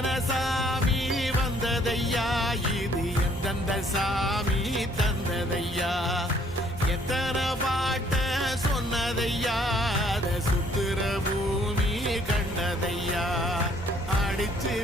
எத்தனை சாமி வந்ததையா, இது எந்தெந்த சாமி தந்ததையா, எத்தனை பாட்ட சொன்னதையா, அத சுத்துற பூமி கண்டதையா, அடிச்சு